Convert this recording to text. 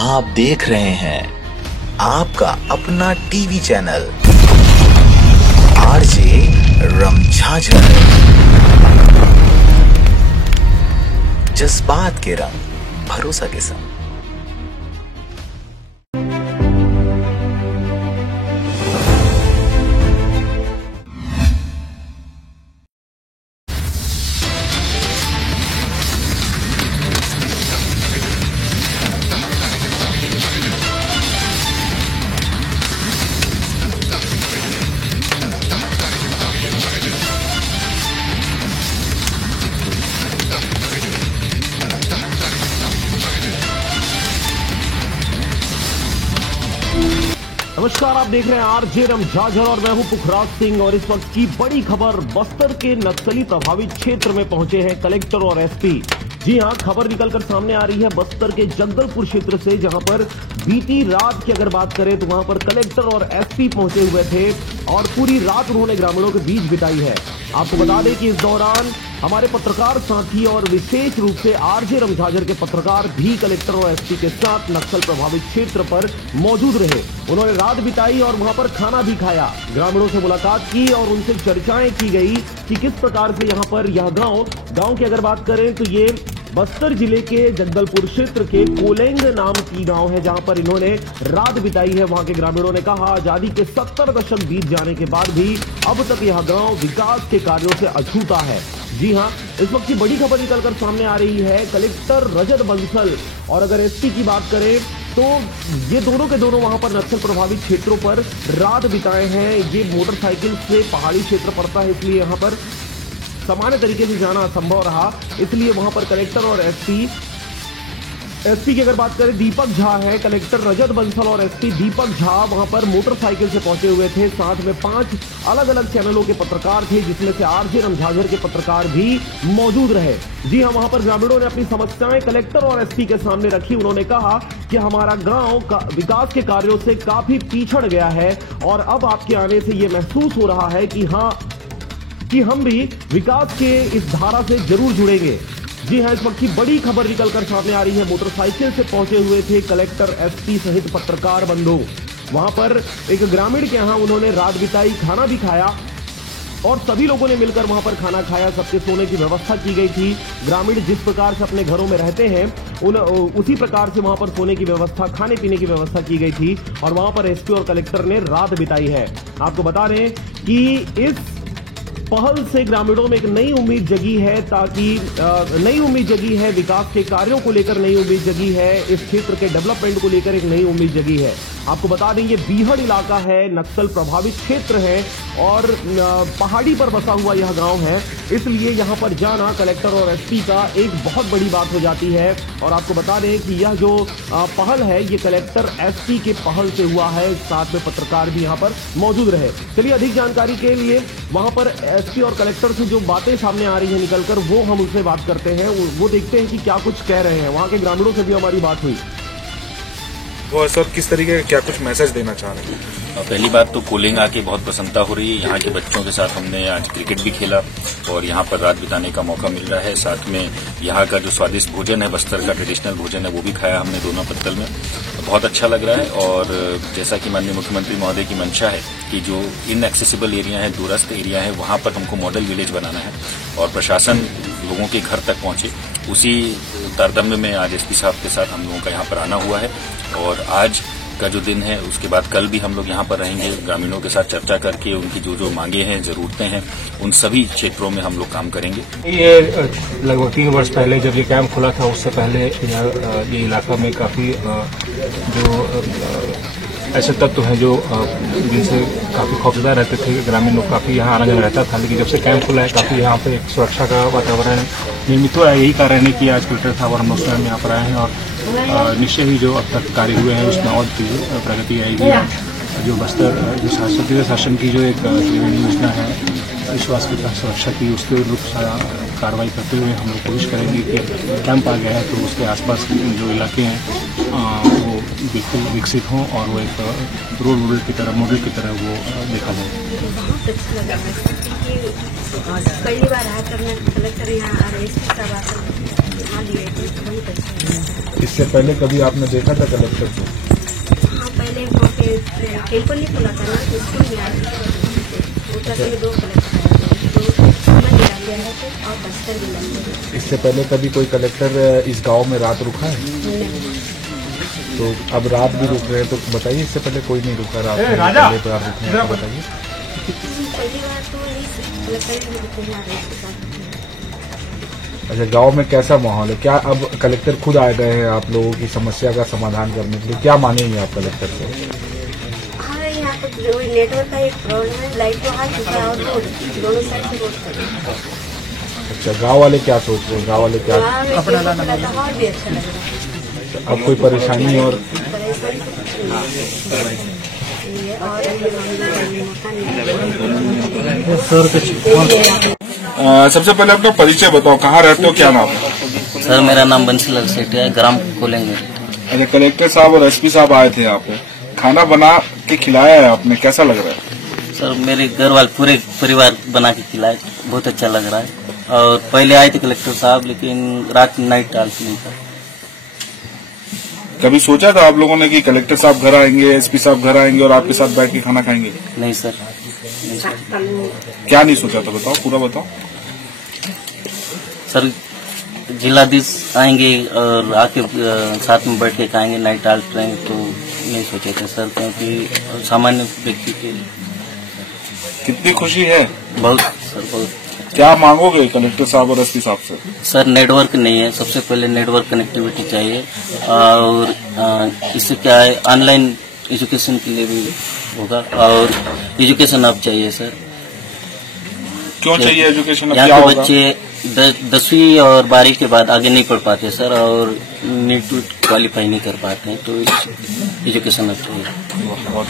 आप देख रहे हैं आपका अपना टीवी चैनल आरजे रमझाझर, जज्बात के रंग भरोसा के संग। नमस्कार, आप देख रहे हैं आरजे रमझाझर और मैं हूं पुखराज सिंह। और इस वक्त की बड़ी खबर, बस्तर के नक्सली प्रभावित क्षेत्र में पहुंचे हैं कलेक्टर और एसपी। जी हां, खबर निकलकर सामने आ रही है बस्तर के जगदलपुर क्षेत्र से, जहां पर बीती रात की अगर बात करें तो वहां पर कलेक्टर और एसपी पहुंचे हुए थे और पूरी रात उन्होंने ग्रामीणों के बीच बिताई है। आपको बता दें कि इस दौरान हमारे पत्रकार साथी और विशेष रूप से आरजे रमझाझर के पत्रकार भी कलेक्टर और एसपी के साथ नक्सल प्रभावित क्षेत्र पर मौजूद रहे। उन्होंने रात बिताई और वहां पर खाना भी खाया, ग्रामीणों से मुलाकात की और उनसे चर्चाएं की गई कि किस प्रकार से यहां पर यह गांव की अगर बात करें तो ये बस्तर जिले के जगदलपुर क्षेत्र के कोलेंग नाम की गांव है, जहां पर इन्होंने रात बिताई है। वहां के ग्रामीणों ने कहा, आजादी के 70 दशक बीत जाने के बाद भी अब तक यह गांव विकास के कार्यों से अछूता है। जी हां, इस वक्त की बड़ी खबर निकलकर सामने आ रही है कलेक्टर रजत बंसल और अगर एसपी की बात करें तो ये दोनों के दोनों वहां पर नक्सल प्रभावित क्षेत्रों पर रात बिताए हैं। ये मोटरसाइकिल से पहाड़ी क्षेत्र पड़ता है, इसलिए यहां पर सामान्य तरीके से जाना असंभव रहा, इसलिए वहां पर कलेक्टर और एसपी की अगर बात करें दीपक झा है, कलेक्टर रजत बंसल और एसपी दीपक झा वहां पर मोटरसाइकिल से पहुंचे हुए थे। साथ में 5 अलग अलग चैनलों के पत्रकार थे, जिसमें से आरजे रमझाझर के पत्रकार भी मौजूद रहे। जी हां, वहां पर ग्रामीणों ने अपनी समस्याएं कलेक्टर और एसपी के सामने रखी। उन्होंने कहा कि हमारा गांव का विकास के कार्यों से काफी पिछड़ गया है और अब आपके आने से यह महसूस हो रहा है कि हम भी विकास के इस धारा से जरूर जुड़ेंगे। जी हां, इस वक्त की बड़ी खबर निकलकर सामने आ रही है, मोटरसाइकिल से पहुंचे हुए थे कलेक्टर, एसपी सहित पत्रकार बंधु। वहां पर एक ग्रामीण के यहां उन्होंने रात बिताई, खाना भी खाया और सभी लोगों ने मिलकर वहां पर खाना खाया। सबके सोने की व्यवस्था की गई थी। ग्रामीण जिस प्रकार से अपने घरों में रहते हैं उसी प्रकार से वहां पर सोने की व्यवस्था, खाने पीने की व्यवस्था की गई थी और वहां पर एसपी और कलेक्टर ने रात बिताई है। आपको बता दें कि इस पहल से ग्रामीणों में एक नई उम्मीद जगी है, विकास के कार्यों को लेकर नई उम्मीद जगी है, इस क्षेत्र के डेवलपमेंट को लेकर एक नई उम्मीद जगी है। आपको बता दें ये बीहड़ इलाका है, नक्सल प्रभावित क्षेत्र है और पहाड़ी पर बसा हुआ यह गांव है, इसलिए यहां पर जाना कलेक्टर और एसपी का एक बहुत बड़ी बात हो जाती है। और आपको बता दें कि यह जो पहल है ये कलेक्टर एसपी के पहल से हुआ है, साथ में पत्रकार भी यहां पर मौजूद रहे। चलिए अधिक जानकारी के लिए वहां पर एसपी और कलेक्टर से जो बातें सामने आ रही है निकलकर, वो हम उनसे बात करते हैं, वो देखते हैं कि क्या कुछ कह रहे हैं। वहां के ग्रामीणों से भी हमारी बात हुई। वो सर किस तरीके का क्या कुछ मैसेज देना चाह रहे हैं? पहली बात तो कोलेंग आके बहुत प्रसन्नता हो रही है। यहाँ के बच्चों के साथ हमने आज क्रिकेट भी खेला और यहाँ पर रात बिताने का मौका मिल रहा है। साथ में यहाँ का जो स्वादिष्ट भोजन है, बस्तर का ट्रेडिशनल भोजन है, वो भी खाया हमने दोनों पत्तल में। बहुत अच्छा लग रहा है और जैसा कि माननीय मुख्यमंत्री महोदय की मंशा है कि जो इनएक्सेसिबल एरिया है, दूरस्थ एरिया है, वहाँ पर हमको मॉडल विलेज बनाना है और प्रशासन लोगों के घर तक पहुंचे, उसी तारतम्य में आज एसपी साहब के साथ हम लोगों का यहाँ पर आना हुआ है। और आज का जो दिन है उसके बाद कल भी हम लोग यहाँ पर रहेंगे, ग्रामीणों के साथ चर्चा करके उनकी जो जो मांगे हैं, जरूरतें हैं, उन सभी क्षेत्रों में हम लोग काम करेंगे। ये लगभग 3 वर्ष पहले जब ये कैंप खुला था, उससे पहले ये इलाका में काफी जो ऐसे तत्व हैं जो जिनसे काफी खौफजदा रहते थे, ग्रामीण लोग काफी यहाँ आना जाना रहता था, लेकिन जब से कैंप खुला है काफी यहाँ पे एक सुरक्षा का वातावरण निर्मित हुआ है। यही कारण है कि आज कलेक्टर साहब और हम लोग स्वयं यहाँ पर आए हैं और निश्चय ही जो अब तक कार्य हुए हैं उसमें और प्रगति आएगी। जो बस्तर जो शासकीय शासन की जो एक योजना है विश्वास के साथ सुरक्षा की, उसके अनुरूप कार्रवाई करते हुए हम लोग कोशिश करेंगे कि कैंप आ गया है तो उसके आसपास जो इलाके हैं वो बिल्कुल विकसित हों और वो एक रोल मॉडल की तरह वो देखा जाए। बहुत अच्छा लगा, पहली बार आकर कलेक्टर यहाँ आ रहे हैं। हाँ दिए थे, बहुत अच्छा। इससे पहले कभी आपने देखा था कलेक्टर को? हाँ पहले वहाँ पे टेम्पल नहीं खुला था ना, तो स्कूल में आए थे। उत्तराखंड में 2 कलेक्टर आए थे और बस्तर जिला में। इससे पहले कभी कोई कलेक्टर इस गांव में रात रुका है? नहीं। तो अब रात भी रुक रहे हैं, तो बताइए इससे पहले कोई नहीं रुका रात में, पहले तो आप रुकने का बताइए। पहली बार तो कलेक्टर में रुके हैं, आ रहे हैं उसके साथ। अच्छा, गांव में कैसा माहौल है? क्या अब कलेक्टर खुद आ गए हैं आप लोगों की समस्या का समाधान करने के लिए? क्या मांगेंगे आप कलेक्टर से? हाँ यहाँ पर जो नेटवर्क का एक प्रॉब्लम है, लाइट तो आ चुका है और रोड दोनों साइड से रोड कर। अच्छा, गांव वाले क्या सोच रहे हैं? गांव वाले क्या अपना और भी अच्छा लग रहा है। अब कोई परेशानी और परेशानी तो कुछ नहीं है। और सबसे पहले अपना परिचय बताओ, कहाँ रहते हो, क्या नाम है? सर मेरा नाम बंसीलाल सेठ है, ग्राम कोलेंगे। अच्छा, कलेक्टर साहब और एसपी साहब आए थे यहाँ पे, खाना बना के खिलाया है आपने, कैसा लग रहा है? सर मेरे घर वाले पूरे परिवार बना के खिलाए, बहुत अच्छा लग रहा है। और पहले आए थे कलेक्टर साहब, लेकिन रात नाइट टाल नहीं था। कभी सोचा था आप लोगों ने कि कलेक्टर साहब घर आएंगे, एसपी साहब घर आएंगे और आपके साथ बैठ के खाना खाएंगे? नहीं सर, नहीं सर। क्या नहीं सोचा था, बताओ, पूरा बताओ। सर जिलाधीश आएंगे और आके साथ में बैठ के खाएंगे, नाइट टाल रहेंगे, तो नहीं सोचे थे सर, क्योंकि सामान्य व्यक्ति के कितनी खुशी है? बहुत सर, बहुत। क्या मांगोगे कलेक्टर साहब और एसपी साहब से? सर नेटवर्क नहीं है, सबसे पहले नेटवर्क कनेक्टिविटी चाहिए। और इससे क्या है, ऑनलाइन एजुकेशन के लिए भी होगा। और एजुकेशन अब चाहिए सर। क्यों चाहिए एजुकेशन? यहाँ के बच्चे 10वीं और 12वीं के बाद आगे नहीं पढ़ पाते सर, और नीट क्वालिफाई नहीं कर पाते हैं, तो एजुकेशन अब चाहिए। बहुत